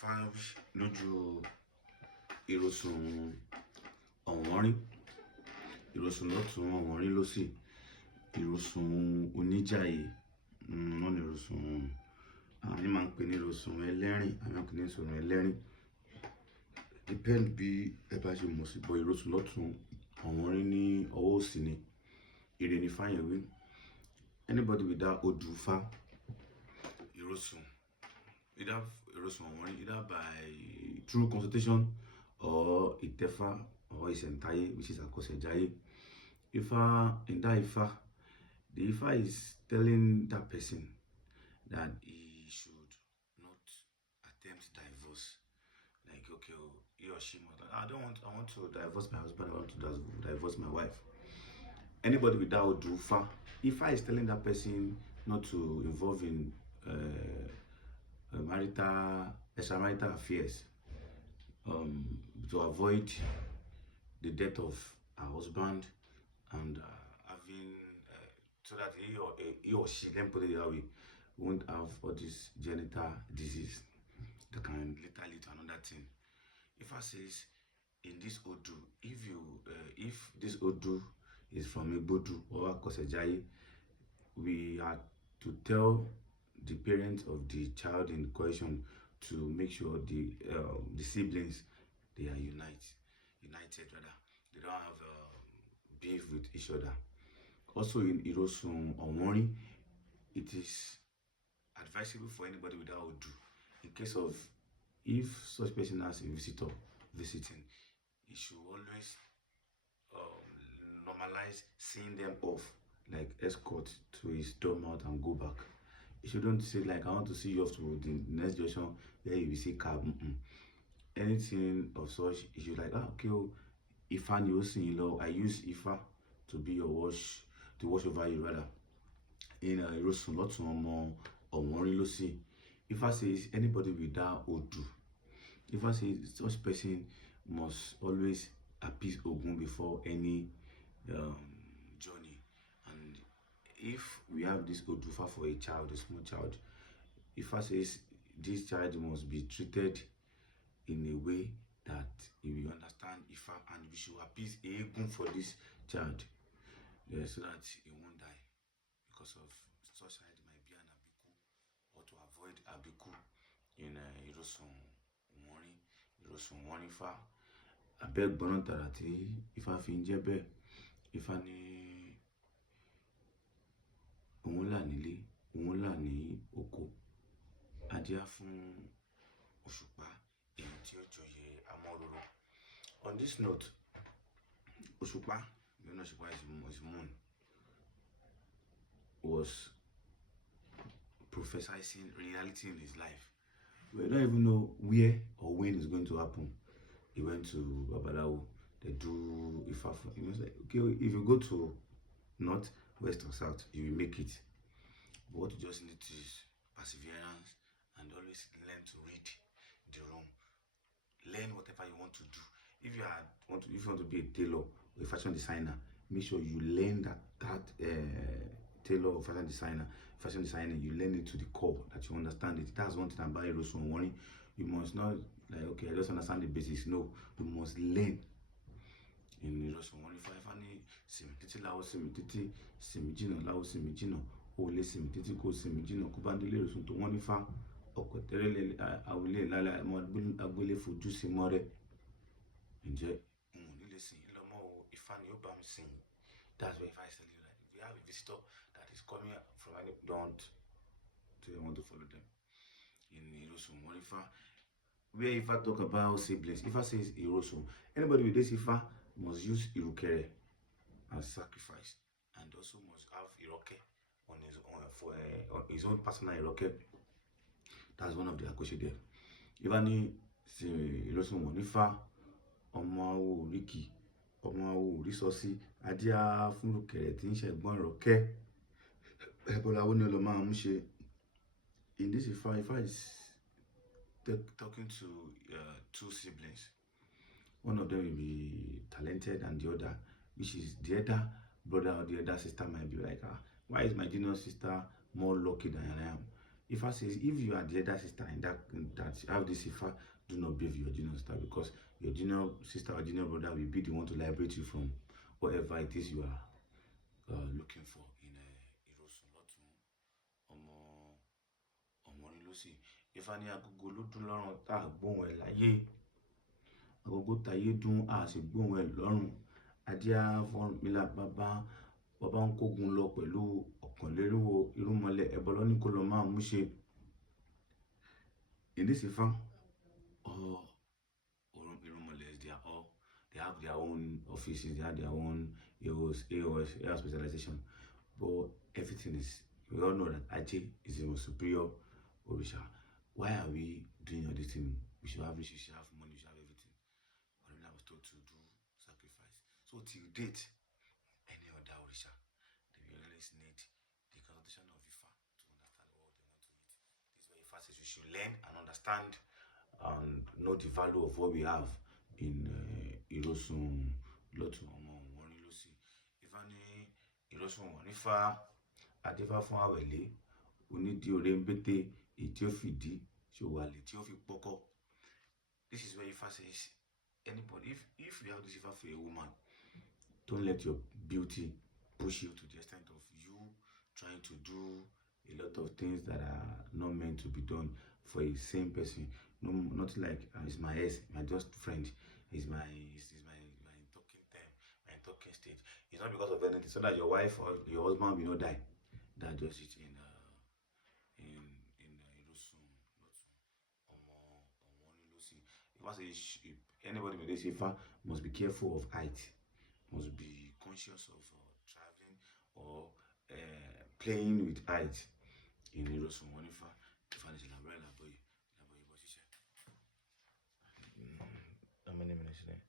Ifa Lójú Irosun Owonrin, Irosun lọ́tún Owonrin lósì, Irosun oníjàyè, náà ni Irosun àwọn máa ń pè ní Irosun ẹlẹ́rìn, àwọn kì í ní Irosun ẹlẹ́rìn. Depend bí ẹ bá ṣe mọ̀ sí, bọ̀ Irosun lọ́tún Owonrin ní ọwọ́ òsì ni. Ire ni fáyẹn wí. Anybody with that Odu Ifa Irosun, either Irosun Owonrin, either by through consultation or Itefa or Isentaye, which is Akosejaye. Ifa, in that Ifa, the Ifa is telling that person that he should not attempt divorce. Like, okay, he or she must, I want to divorce my husband, I want to divorce my wife. Anybody with that Odu Ifa is telling that person not to involve in extramarital affairs, to avoid the death of her husband and having so that he or she, let me put it that way, won't have all this genital disease that can later lead to another thing. Ifa says in this Odu, if this Odu is from Igbodu or Akosejaye, we are to tell the parents of the child in question to make sure the siblings, they are united rather. They don't have beef with each other. Also in Irosun Owonrin, it is advisable for anybody without Odu, in case of if such person has a visitor visiting, he should always normalize seeing them off, like escort to his doormat and go back. You shouldn't say like, I want to see you off to the next junction where you will see cab. Anything of such, you should like, okay, Ifa ni osin lo. I use Ifa to be your watch, to watch over you rather. In Irosun lọ́tún Owonrin lósì, Ifa says anybody with that Odu, Ifa says such person must always appease Ogun before any journey. And if we have this Odu Ifa for a child, a small child, Ifa says this child must be treated in a way that he will understand Ifa, and we should appease Egun for this child, so that he won't die because of such child might be an abiku, or to avoid abiku in Irosun Owonrin, Irosun Owonrin Ifa. Abeg gbọ́nà tààrà tí Ifa fi ń jẹ́ bẹ́ẹ̀. Ifa ní òun là nílé, òun là ní oko. Adíá fún Òṣùpá, èyí tí ó joyè Amóroro. On this note, Òṣùpá, you know Òṣùpá is moon, was prophesizing reality in his life. We don't even know where or when it's going to happen. He went to Babalawo, they do Ifa for him. He was like, okay, if you go to north, west, or south, you will make it. But what you just need is perseverance and always learn to read the room. Learn whatever you want to do. If you want to be a tailor or a fashion designer, make sure you learn that tailor or fashion designer, you learn it to the core, that you understand it. That's one thing about Irosun Owonrin. You must not like, okay, I just understand the basics. No, you must learn. In Irosun Owonrin, Ifa ní simititi láwo simititi, simijino láwo simijino, ole simititi kò simijino, kó bá délé Irosun tó wọ́n nífa, ọkọ̀ tẹ́rẹ́lẹ̀ àwílé lálẹ́ agbélé fojú sí mọ́rẹ́. Ǹjẹ́ nílé sìn lọ́mọ o, Ifa ni ó bá mi sìn. That's why Ifa is telling you that if you have a visitor that is coming from any, don't want to follow them. In Irosun Owonrin Ifa, where Ifa talk about siblings, Ifa says Irosun. Anybody with this Ifa must use Irukere as sacrifice, and also must have Iroke on his own personal Iroke. That's one of the Akoshe there. Ifa ní Irosun Owonrin Ifa, ọmọ awo oríkì, ọmọ awo orísọsí, adíá fún Irukere tí ń ṣẹ̀gbọ́n Iroke. Ẹbọláwo ni ọlọ́mọ àmú ṣe. In this Ifa is talking to two siblings. One of them will be talented, and the other, which is the other brother or the other sister, might be like, why is my junior sister more lucky than I am? Ifa says if you are the elder sister in that have this Ifa, do not bathe your junior sister, because your junior sister or junior brother will be the one to liberate you from whatever it is you are looking for in Irosun Lotun Omo Owonrin Losi. Ifá ní agogo ló dún lọ́rùn tá a gbóhùn ẹ̀ láyé, agogo tayé dún a sì gbóhùn ẹ̀ lọ́rùn. Adíá fọ́nmílà bàbá ń kógun lọ pẹ̀lú ọ̀kànlérúwò irúnmọlẹ̀ ẹbọ lọ́ní kó lọ máa mú ṣe. In this Ifá, all irúnmọlẹ̀, they have their own offices, they have their own AOS specialization, but everything is, we all know that Ajé is the most superior Orisha. Why are we doing all this thing? We should have riches, we should have money, we should have everything. But I was told to do sacrifice. So till date, any other Orisha, they will always need the consultation of Ifa to understand what they want to eat. This is where Ifa says we should learn and understand and know the value of what we have in Irosun Lotun Owonrin Losi. Ifá ní Irosun Owonrin Ifá adífá fún àwẹ̀lé onídìí òré ń bété èyí tí ó fìdí ṣòwàlẹ̀ tí ó fi pọ́kọ́. This is where Ifa says anybody, if you have this Ifa for a woman, don't let your beauty push you to the extent of you trying to do a lot of things that are not meant to be done for a same person. No, not like it's my ex, my just friend, it's my talking time, my talking stage. It's not because of anything, so that your wife or your husband will not die. That just it in Irosun Lotun Owonrin Losi. If I say anybody with this Ifa must be careful of height, must be conscious of traveling or playing with height in Irosun Owonrin Ifa. Ifa is Laboy. How many minutes today?